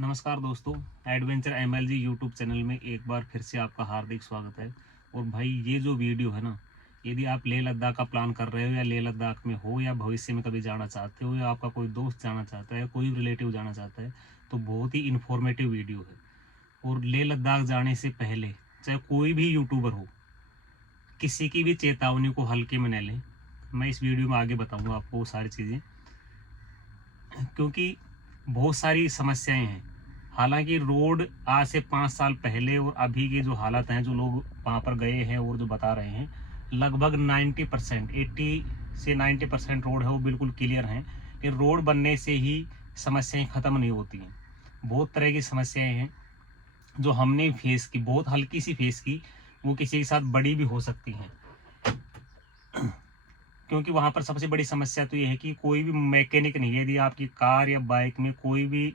नमस्कार दोस्तों, adventure MLG YouTube channel में एक बार फिर से आपका हार्दिक स्वागत है। और भाई ये जो वीडियो है ना, यदि आप लेह लद्दाख का प्लान कर रहे हो या लेह लद्दाख में हो या भविष्य में कभी जाना चाहते हो या आपका कोई दोस्त जाना चाहता है, कोई रिलेटिव जाना चाहता है, तो बहुत ही इन्फॉर्मेटिव वीडियो है। और लेह लद्दाख जाने से पहले चाहे कोई भी यूट्यूबर हो, किसी की भी चेतावनी को हल्के में न लें। मैं इस वीडियो में आगे बताऊँगा आपको वो सारी चीज़ें, क्योंकि बहुत सारी समस्याएं हैं। हालांकि रोड आज से 5 साल पहले और अभी की जो हालत हैं, जो लोग वहाँ पर गए हैं और जो बता रहे हैं, लगभग 90% 80 से 90% रोड है वो बिल्कुल क्लियर हैं। कि रोड बनने से ही समस्याएं ख़त्म नहीं होती हैं। बहुत तरह की समस्याएं हैं जो हमने फेस की, बहुत हल्की सी फेस की, वो किसी के साथ बड़ी भी हो सकती हैं। क्योंकि वहाँ पर सबसे बड़ी समस्या तो ये है कि कोई भी मैकेनिक नहीं है। यदि आपकी कार या बाइक में कोई भी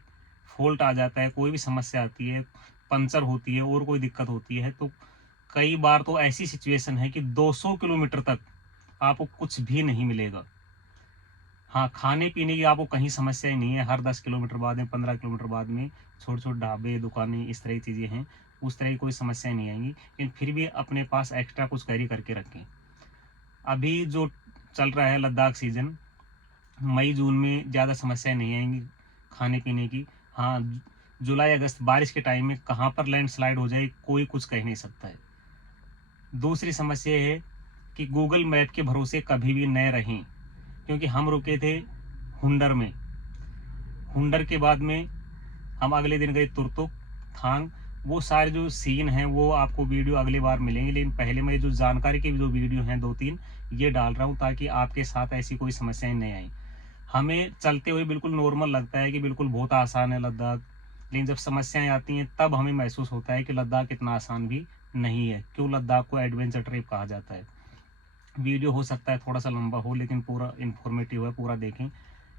फॉल्ट आ जाता है, कोई भी समस्या आती है, पंचर होती है और कोई दिक्कत होती है, तो कई बार तो ऐसी सिचुएशन है कि 200 किलोमीटर तक आपको कुछ भी नहीं मिलेगा। हाँ, खाने पीने की आपको कहीं समस्या ही नहीं है। हर 10 किलोमीटर बाद में, 15 किलोमीटर बाद में छोटे छोटे ढाबे, दुकानें, इस तरह की चीज़ें हैं। उस तरह की कोई समस्या नहीं आएंगी, लेकिन फिर भी अपने पास एक्स्ट्रा कुछ कैरी करके रखें। अभी जो चल रहा है लद्दाख सीजन, मई जून में ज़्यादा समस्याएं नहीं आएंगी खाने पीने की। हाँ, जुलाई अगस्त बारिश के टाइम में कहाँ पर लैंडस्लाइड हो जाए कोई कुछ कह नहीं सकता है। दूसरी समस्या है कि गूगल मैप के भरोसे कभी भी न रहें, क्योंकि हम रुके थे हुंडर में। हुंडर के बाद में हम अगले दिन गए तुरतुक, थांग। वो सारे जो सीन हैं वो आपको वीडियो अगली बार मिलेंगे, लेकिन पहले मैं जो जानकारी के जो वीडियो हैं 2-3 ये डाल रहा हूँ, ताकि आपके साथ ऐसी कोई समस्याएं नहीं आई। हमें चलते हुए बिल्कुल नॉर्मल लगता है कि बिल्कुल बहुत आसान है लद्दाख, लेकिन जब समस्याएं आती हैं तब हमें महसूस होता है कि लद्दाख इतना आसान भी नहीं है। क्यों लद्दाख को एडवेंचर ट्रिप कहा जाता है। वीडियो हो सकता है थोड़ा सा लंबा हो, लेकिन पूरा इन्फॉर्मेटिव है, पूरा देखें।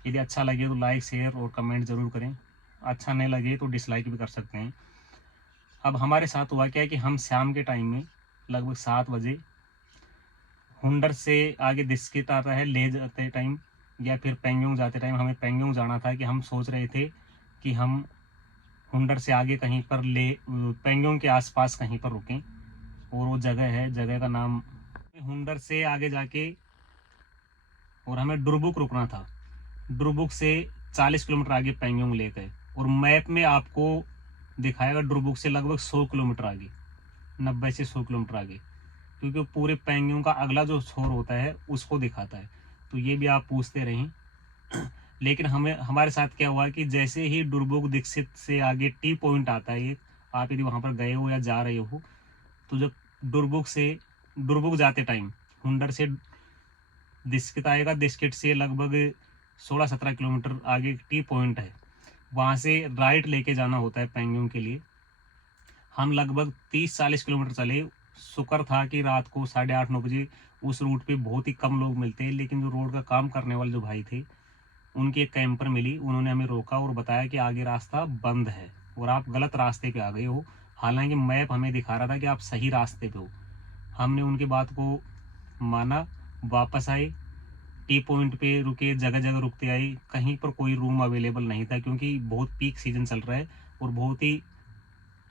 यदि अच्छा लगे तो लाइक, शेयर और कमेंट ज़रूर करें। अच्छा नहीं लगे तो डिसलाइक भी कर सकते हैं। अब हमारे साथ हुआ क्या है कि हम शाम के टाइम में लगभग 7 बजे हुंडर से आगे दिस्कित आता है ले जाते टाइम, या फिर पेंगोंग जाते टाइम। हमें पेंगोंग जाना था कि हम सोच रहे थे कि हम हुंडर से आगे कहीं पर ले पेंगोंग के आसपास कहीं पर रुकें। और वो जगह है, जगह का नाम हुंडर से आगे जाके, और हमें डुरबुक रुकना था। डुरबुक से 40 किलोमीटर आगे पेंगोंग ले गए, और मैप में आपको दिखाएगा डुरबुक से लगभग 100 किलोमीटर आगे, 90 से 100 किलोमीटर आगे, क्योंकि पूरे पेंगोंग का अगला जो छोर होता है उसको दिखाता है। तो ये भी आप पूछते रहें। लेकिन हमें हमारे साथ क्या हुआ कि जैसे ही डुरबुक दीक्षित से आगे टी पॉइंट आता है एक, आप यदि वहाँ पर गए हो या जा रहे हो, तो जब डुरबुक जाते टाइम हुंडर से दिस्कित आएगा, दिस्कित से लगभग 16-17 किलोमीटर आगे टी पॉइंट है, वहाँ से राइट लेके जाना होता है पेंगोंग के लिए। हम लगभग 30-40 किलोमीटर चले। शुक्र था कि रात को 8:30-9 बजे उस रूट पे बहुत ही कम लोग मिलते हैं, लेकिन जो रोड का काम करने वाले जो भाई थे, उनकी एक कैंपर मिली। उन्होंने हमें रोका और बताया कि आगे रास्ता बंद है और आप गलत रास्ते पे आ गए हो। हालांकि मैप हमें दिखा रहा था कि आप सही रास्ते पे हो। हमने उनकी बात को माना, वापस आए, टी पॉइंट पे रुके, जगह जगह रुकते आए। कहीं पर कोई रूम अवेलेबल नहीं था, क्योंकि बहुत पीक सीजन चल रहा है और बहुत ही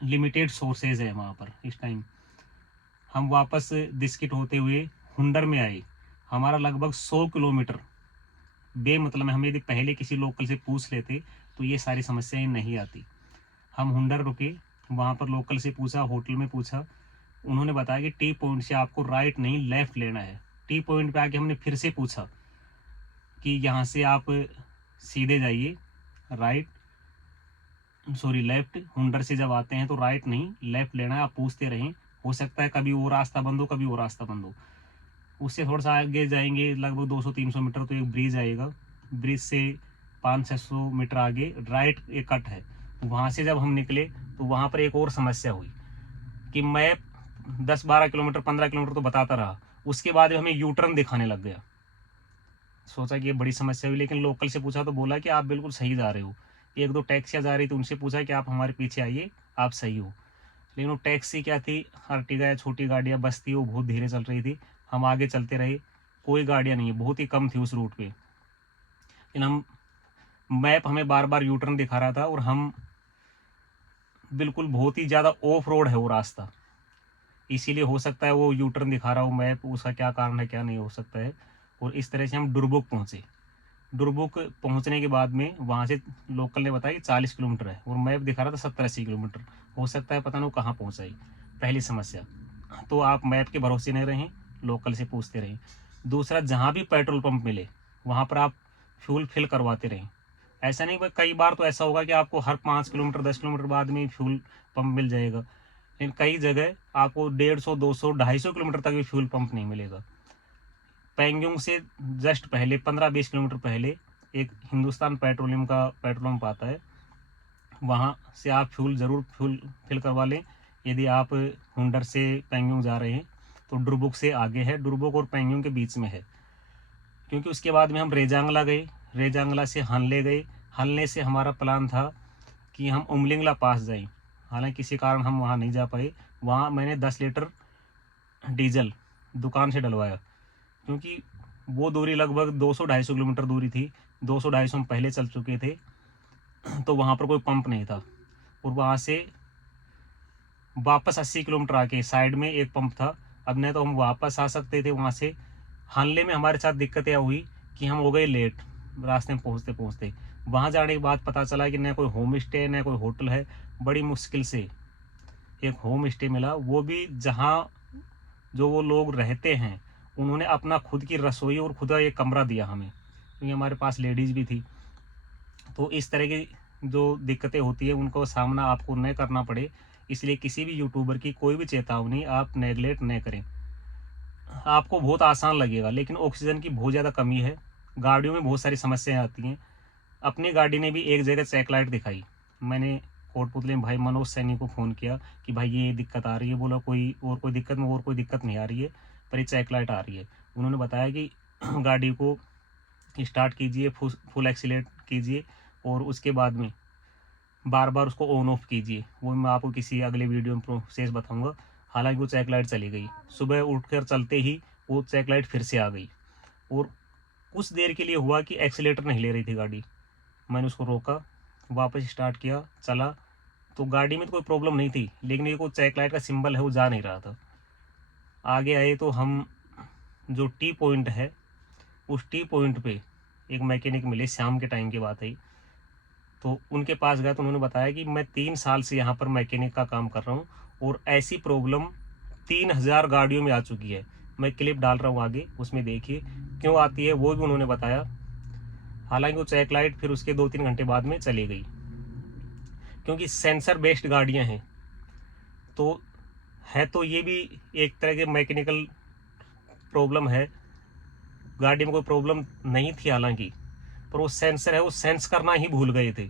लिमिटेड सोर्सेज है वहाँ पर इस टाइम। हम वापस दिस्किट होते हुए हुंडर में आए। हमारा लगभग 100 किलोमीटर बेमतलब में, हम यदि पहले किसी लोकल से पूछ लेते तो ये सारी समस्याएं नहीं आती। हम हुंडर रुके, वहाँ पर लोकल से पूछा, होटल में पूछा। उन्होंने बताया कि टी पॉइंट से आपको राइट नहीं लेफ्ट लेना है। टी पॉइंट पे आके हमने फिर से पूछा कि यहाँ से आप सीधे जाइए, राइट सॉरी लेफ्ट। हुंडर से जब आते हैं तो राइट नहीं लेफ्ट लेना है। आप पूछते रहें, हो सकता है कभी वो रास्ता बंद हो, कभी वो रास्ता बंद हो। उससे थोड़ा सा आगे जाएंगे लगभग 200-300 मीटर तो एक ब्रिज आएगा। ब्रिज से 500-600 मीटर आगे राइट एक कट है। वहाँ से जब हम निकले तो वहाँ पर एक और समस्या हुई कि मैप 10-12 किलोमीटर, 15 किलोमीटर तो बताता रहा, उसके बाद हमें यू टर्न दिखाने लग गया। सोचा कि ये बड़ी समस्या हुई, लेकिन लोकल से पूछा तो बोला कि आप बिल्कुल सही जा रहे हो। एक दो टैक्सियाँ जा रही थी, उनसे पूछा कि आप हमारे पीछे आइए, आप सही हो। लेकिन वो टैक्सी क्या थी, अर्टिगा या छोटी गाड़ियाँ बस थी, वो बहुत धीरे चल रही थी। हम आगे चलते रहे, कोई गाड़ियाँ नहीं, बहुत ही कम थी उस रूट पे। लेकिन हम मैप हमें बार बार यू टर्न दिखा रहा था, और हम बिल्कुल बहुत ही ज़्यादा ऑफ रोड है वो रास्ता, इसीलिए हो सकता है वो यू टर्न दिखा रहा हूँ मैप, उसका क्या कारण है क्या नहीं हो सकता है। और इस तरह से हम डुरबुक पहुँचे। डुरबुक पहुँचने के बाद में वहाँ से लोकल ने बताया कि 40 किलोमीटर है, और मैप दिखा रहा था 70-80 किलोमीटर। हो सकता है पता नहीं वो कहाँ पहुँचाई, पहली समस्या। तो आप मैप के भरोसे नहीं रहें, लोकल से पूछते रहें। दूसरा, जहाँ भी पेट्रोल पंप मिले वहाँ पर आप फ्यूल फिल करवाते रहें। ऐसा नहीं, कई बार तो ऐसा होगा कि आपको हर 5 किलोमीटर 10 किलोमीटर बाद में फ्यूल पंप मिल जाएगा, लेकिन कई जगह आपको 150, 200, 250 किलोमीटर तक भी फ्यूल पंप नहीं मिलेगा। पेंगोंग से जस्ट पहले 15-20 किलोमीटर पहले एक हिंदुस्तान पेट्रोलियम का पेट्रोल पंप आता है, वहाँ से आप फ्यूल फिल करवा लें। यदि आप हुंडर से पेंगोंग जा रहे हैं तो डुरबुक से आगे है, डुरबुक और पेंगोंग के बीच में है। क्योंकि उसके बाद में हम रेजांगला गए, रेजांगला से हनले गए। हनले से हमारा प्लान था कि हम उमलिंगला पास जाएं, हालांकि किसी कारण हम वहाँ नहीं जा पाए। वहाँ मैंने 10 लीटर डीजल दुकान से डलवाया, क्योंकि वो दूरी लगभग 200-250 किलोमीटर दूरी थी। 200-250 हम पहले चल चुके थे, तो वहाँ पर कोई पंप नहीं था। और वहाँ से वापस 80 किलोमीटर आके साइड में एक पंप था। अब नहीं तो हम वापस आ सकते थे वहाँ से। हानले में हमारे साथ दिक्कत यह हुई कि हम हो गए लेट रास्ते में पहुँचते पहुँचते। वहाँ जाने के बाद पता चला कि न कोई होम स्टे न कोई होटल है। बड़ी मुश्किल से एक होम स्टे मिला, वो भी जहाँ जो वो लोग रहते हैं उन्होंने अपना खुद की रसोई और खुद का एक कमरा दिया हमें, क्योंकि हमारे पास लेडीज़ भी थी। तो इस तरह की जो दिक्कतें होती है उनको सामना आपको न करना पड़े, इसलिए किसी भी यूट्यूबर की कोई भी चेतावनी आप नेगलेक्ट न करें। आपको बहुत आसान लगेगा, लेकिन ऑक्सीजन की बहुत ज़्यादा कमी है, गाड़ियों में बहुत सारी समस्याएं आती हैं। अपनी गाड़ी ने भी एक जगह चेक लाइट दिखाई। मैंने कोटपुतली में भाई मनोज सैनी को फ़ोन किया कि भाई ये दिक्कत आ रही है। बोला कोई दिक्कत में और कोई दिक्कत नहीं आ रही है, पर ये चेक लाइट आ रही है। उन्होंने बताया कि गाड़ी को स्टार्ट कीजिए, फुल एक्सीलेट कीजिए, और उसके बाद में बार बार उसको ऑन ऑफ कीजिए। वो मैं आपको किसी अगले वीडियो में प्रोसेस बताऊंगा। हालांकि वो चेक लाइट चली गई, सुबह उठकर चलते ही वो चेक लाइट फिर से आ गई। और कुछ देर के लिए हुआ कि एक्सीलेटर नहीं ले रही थी गाड़ी। मैंने उसको रोका, वापस स्टार्ट किया, चला, तो गाड़ी में तो कोई प्रॉब्लम नहीं थी, लेकिन ये को चेक लाइट का सिंबल है वो जा नहीं रहा था। आगे आए तो हम जो टी पॉइंट है, उस टी पॉइंट पे एक मैकेनिक मिले, शाम के टाइम की बात है। तो उनके पास गया तो उन्होंने बताया कि मैं 3 साल से यहाँ पर मैकेनिक का काम कर रहा हूँ, और ऐसी प्रॉब्लम 3000 गाड़ियों में आ चुकी है। मैं क्लिप डाल रहा हूँ आगे, उसमें देखिए क्यों आती है वो भी उन्होंने बताया। हालांकि वो चेक लाइट फिर उसके 2-3 घंटे बाद में चली गई, क्योंकि सेंसर बेस्ड गाड़ियाँ हैं। तो है तो ये भी एक तरह के मैकेनिकल प्रॉब्लम है। गाड़ी में कोई प्रॉब्लम नहीं थी हालांकि, पर वो सेंसर है वो सेंस करना ही भूल गए थे।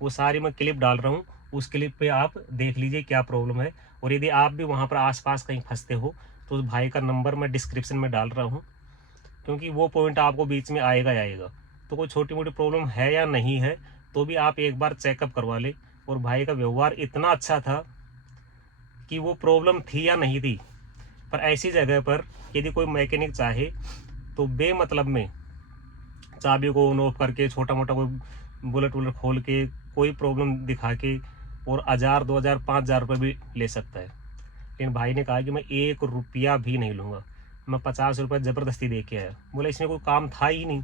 वो सारी मैं क्लिप डाल रहा हूँ, उस क्लिप पे आप देख लीजिए क्या प्रॉब्लम है। और यदि आप भी वहाँ पर आसपास कहीं फंसते हो तो उस भाई का नंबर मैं डिस्क्रिप्शन में डाल रहा हूँ, क्योंकि वो पॉइंट आपको बीच में आएगा ही आएगा। तो कोई छोटी मोटी प्रॉब्लम है या नहीं है तो भी आप एक बार चेकअप करवा ले। और भाई का व्यवहार इतना अच्छा था कि वो प्रॉब्लम थी या नहीं थी, पर ऐसी जगह पर यदि कोई मैकेनिक चाहे तो बेमतलब में चाबी को ऑन ऑफ करके, छोटा मोटा कोई बुलेट वुलेट खोल के, कोई प्रॉब्लम दिखा के, और 1000, 2000, 5000 रुपये भी ले सकता है। लेकिन भाई ने कहा कि मैं 1 रुपया भी नहीं लूँगा। मैं 50 रुपये ज़बरदस्ती दे के आया। बोला इसमें कोई काम था ही नहीं,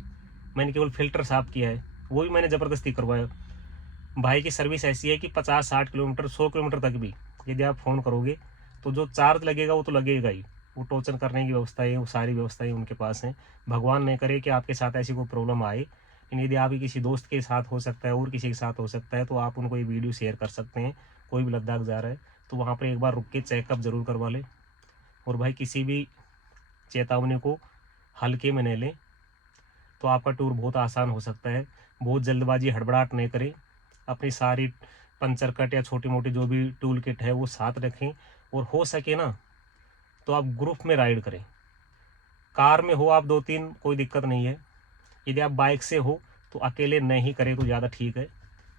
मैंने केवल फ़िल्टर साफ़ किया है, वो भी मैंने ज़बरदस्ती करवाया। भाई की सर्विस ऐसी है कि 50-60 किलोमीटर 100 किलोमीटर तक भी यदि आप फ़ोन करोगे तो जो चार्ज लगेगा वो तो लगेगा ही। वो टोचन करने की व्यवस्थाएँ, वो सारी व्यवस्थाएँ उनके पास हैं। भगवान नहीं करे कि आपके साथ ऐसी कोई प्रॉब्लम आए, लेकिन यदि आपके किसी दोस्त के साथ हो सकता है और किसी के साथ हो सकता है तो आप उनको ये वीडियो शेयर कर सकते हैं। कोई भी लद्दाख जा रहा है तो वहाँ पर एक बार रुक के चेकअप ज़रूर करवा लें। और भाई किसी भी चेतावनी को हल्के में नहीं लें, तो आपका टूर बहुत आसान हो सकता है। बहुत जल्दबाजी हड़बड़ाहट नहीं करें। अपनी सारी पंचर कट या छोटी मोटी जो भी टूल किट है वो साथ रखें, और हो सके ना तो आप ग्रुप में राइड करें। कार में हो आप 2-3 कोई दिक्कत नहीं है। यदि आप बाइक से हो तो अकेले नहीं करें तो ज़्यादा ठीक है,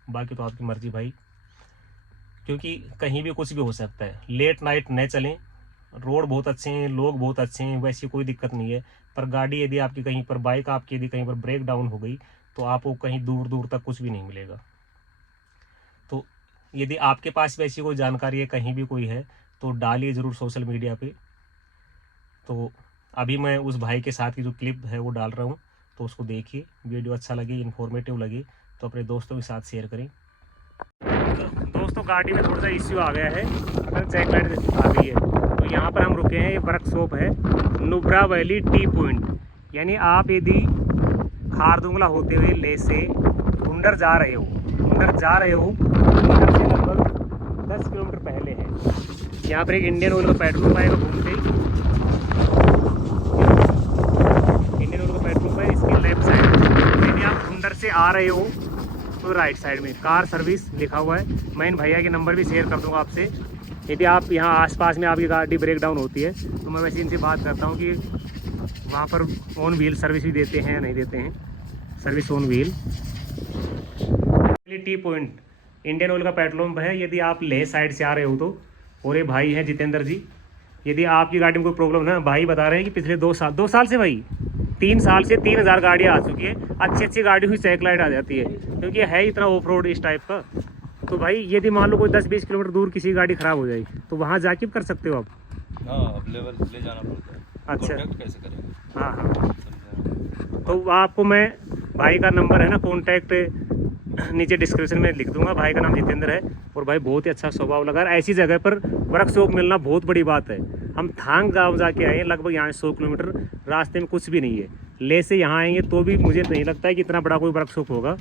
बाकी तो आपकी मर्ज़ी भाई, क्योंकि कहीं भी कुछ भी हो सकता है। लेट नाइट न चलें। रोड बहुत अच्छे हैं, लोग बहुत अच्छे हैं, वैसी कोई दिक्कत नहीं है। पर गाड़ी यदि आपकी कहीं पर, बाइक आपकी यदि कहीं पर ब्रेक डाउन हो गई तो आपको कहीं दूर दूर तक कुछ भी नहीं मिलेगा। तो यदि आपके पास भी ऐसी कोई जानकारी है, कहीं भी कोई है, तो डालिए ज़रूर सोशल मीडिया पे। तो अभी मैं उस भाई के साथ की जो क्लिप है वो डाल रहा हूँ, तो उसको देखिए। वीडियो अच्छा लगे, इन्फॉर्मेटिव लगे तो अपने दोस्तों के साथ शेयर करें। तो दोस्तों गाड़ी में थोड़ा सा इश्यू आ गया है, अगर चेक लाइट आ गई है। तो यहाँ पर हम रुके हैं, ये वर्कशॉप है नुब्रा वैली टी पॉइंट। यानी आप यदि खारदुंगला होते हुए ले से ढूंढर जा रहे हो, ढूंढर से लगभग 10 किलोमीटर पहले है। यहाँ पर एक इंडियन ऑयल का पेट्रोल पंप आएगा घूमते ही, इंडियन ऑयल का पेट्रोल पंप है इसके लेफ्ट साइड। यदि आप ढूंढर से आ रहे हो तो राइट साइड में कार सर्विस लिखा हुआ है। मैं इन भैया के नंबर भी शेयर कर दूंगा आपसे। यदि आप यहाँ आसपास में आपकी गाड़ी ब्रेक डाउन होती है तो मैं वैसे इनसे बात करता हूँ कि वहाँ पर ऑन व्हील सर्विस भी देते हैं या नहीं देते हैं, service on wheel. T point Indian oil का पेट्रोल पंप है। यदि आप लेह साइड से आ रहे हो तो, और ये भाई हैं जितेंद्र जी, यदि आपकी गाड़ी में कोई प्रॉब्लम ना, भाई बता रहे हैं कि पिछले 2 साल से भाई 3 साल से 3000 गाड़ियाँ आ चुकी है। अच्छी गाड़ी हुई चेक लाइट आ जाती है, क्योंकि है इतना ऑफ रोड इस टाइप का। तो भाई यदि मान लो कोई 10-20 किलोमीटर दूर किसी गाड़ी खराब हो जाएगी तो वहाँ जाके कर सकते हो आप। हाँ, अब लेवल ले जाना पड़ता है। अच्छा, कैसे करेंगे? हाँ। तो आपको मैं भाई का नंबर है ना, कॉन्टैक्ट नीचे डिस्क्रिप्शन में लिख दूंगा। भाई का नाम जितेंद्र है और भाई बहुत ही अच्छा स्वभाव लगा। ऐसी जगह पर वर्कशॉप मिलना बहुत बड़ी बात है। हम थांग गांव जाके आए हैं, लगभग यहाँ 100 किलोमीटर, रास्ते में कुछ भी नहीं है। ले से यहाँ आएंगे तो भी मुझे नहीं लगता है कि इतना बड़ा कोई वर्कशॉप होगा।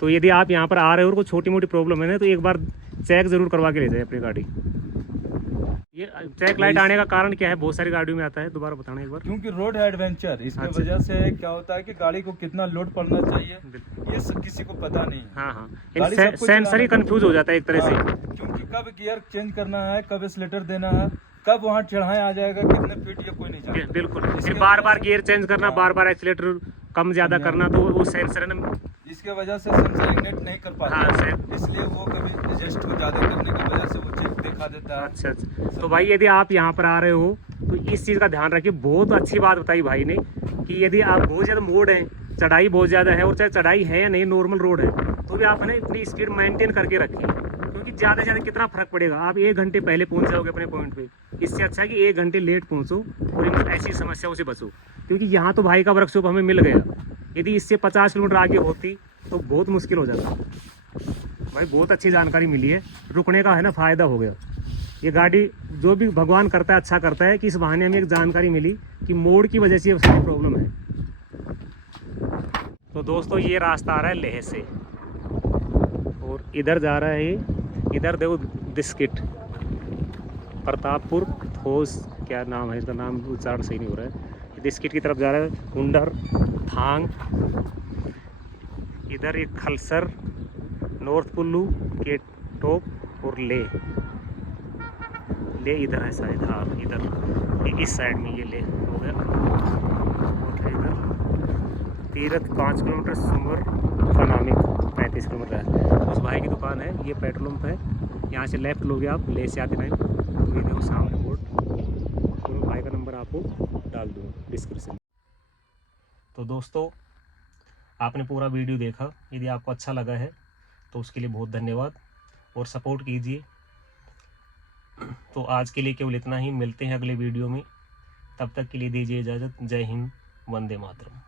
तो यदि आप यहाँ पर आ रहे हो और कोई छोटी मोटी प्रॉब्लम है ना, तो एक बार चेक ज़रूर करवा के ले जाए अपनी गाड़ी। ये चेक लाइट आने का कारण क्या है? बहुत सारी गाड़ियों में आता है, दोबारा बताना एक बार। क्योंकि रोड है एडवेंचर, इसकी अच्छा। वजह से क्या होता है कि गाड़ी को कितना लोड पड़ना चाहिए ये किसी को पता नहीं है। हाँ, गाड़ी सब कुछ सेंसर ही चलाना कंफ्यूज हो जाता है एक तरह से। क्योंकि कब गियर चेंज करना है, कब एक्सीलेटर देना है, कब वहाँ चढ़ाए आ जाएगा, कितने फीट, ये कोई नहीं जानता। बिल्कुल, फिर बार गियर चेंज करना, बार एक्सीलेटर कम ज्यादा करना, तो वो सेंसर है ना, इसके वजह से सेंसर इग्निट नहीं कर पाता। हाँ, इसलिए वो कभी एडजस्ट को ज्यादा करने की वजह से वो चेक दिखा देता है। अच्छा। तो भाई यदि आप यहाँ पर आ रहे हो तो इस चीज़ का ध्यान रखिए। बहुत अच्छी बात बताई भाई ने कि यदि आप बहुत ज़्यादा मोड़ है, चढ़ाई बहुत ज़्यादा है, और चाहे चढ़ाई है या नहीं, नॉर्मल रोड है, तो भी आप है ना इतनी स्पीड मेंटेन करके रखिए। क्योंकि ज़्यादा से ज़्यादा कितना फर्क पड़ेगा, आप 1 घंटे पहले पहुँच जाओगे अपने पॉइंट पे। इससे अच्छा है कि 1 घंटे लेट पहुँचो और इन ऐसी समस्याओं से बचो। क्योंकि यहाँ तो भाई का वर्कशॉप हमें मिल गया, यदि इससे 50 किलोमीटर आगे होती तो बहुत मुश्किल हो जाता। भाई बहुत अच्छी जानकारी मिली है, रुकने का है ना फ़ायदा हो गया। ये गाड़ी जो भी भगवान करता है अच्छा करता है कि इस बहाने हमें एक जानकारी मिली कि मोड़ की वजह से ये सारी प्रॉब्लम है। तो दोस्तों ये रास्ता आ रहा है लेह से और इधर जा रहा है, इधर देखो बिस्किट प्रतापपुर ठोस, क्या नाम है इसका, नाम उच्चारण सही नहीं हो रहा है। बिस्किट की तरफ जा रहा है, हुंडर, थांग, इधर एक खलसर, नॉर्थ कुल्लू, केटोप और ले इधर है शायद। हाँ इधर इस साइड में ये ले हो गया। और इधर तीरथ 5 किलोमीटर, सुमर फनामिक 35 किलोमीटर है। उस भाई की दुकान है, ये पेट्रोल पंप है। यहाँ से लेफ्ट लोगे आप ले से आते टाइम, तो ये देखो सामने बोर्ड, तो भाई का नंबर आपको डाल दूँगा डिस्क्रिप्शन। तो दोस्तों आपने पूरा वीडियो देखा, यदि आपको अच्छा लगा है तो उसके लिए बहुत धन्यवाद और सपोर्ट कीजिए। तो आज के लिए केवल इतना ही, मिलते हैं अगले वीडियो में, तब तक के लिए दीजिए इजाज़त। जय हिंद, वंदे मातरम।